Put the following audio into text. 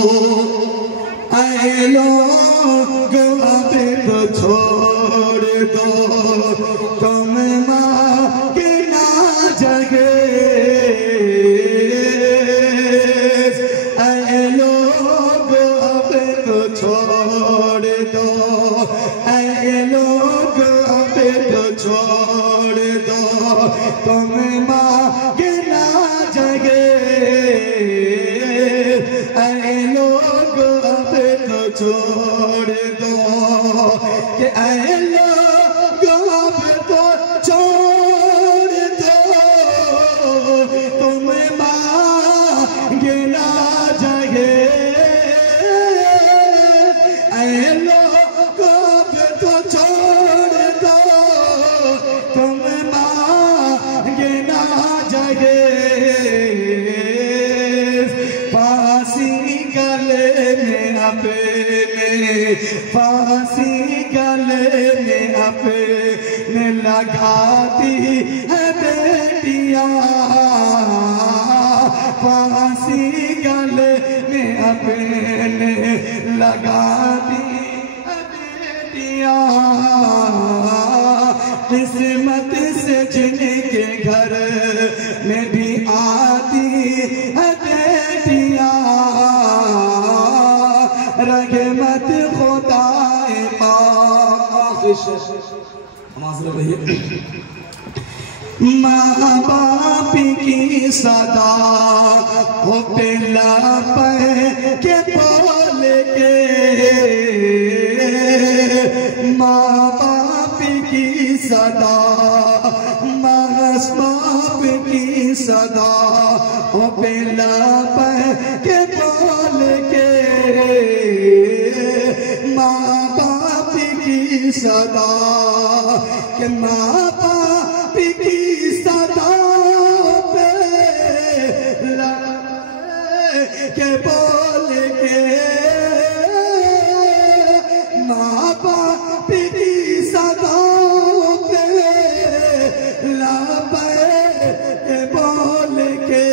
ऐ लोग अब तो छोड़ दो, तुम माँ के ना जगे। ऐ लोग अब तो छोड़ दो, ऐ लोग अब तो छोड़ दो, तुम माँ के ना जगे। ऐ लोग अब तो छोड़ दो, कि ऐ लोग अब तो छोड़ दो, तुम मांगे ना जगे। ऐ लोग अब तो छोड़ दो, तुम मांगे ना जगे। फांसी गले में अपने, फांसी गले में अपने लगाती है बेटियां, फांसी गले में अपने लगाती है बेटियां। किस्मत से जिनके घर में भी आती है बेटियां, रहमत खुदाए पाक। माँ बाप की सदा हो पिला पे के बोल के, माँ बाप की सदा, माँ बाप की सदा हो पिला पे के बोल के, माँ बाप की सदा, के माँ बाप की सदा पे के बोल के, माँ बाप की सदा पे के बोल के।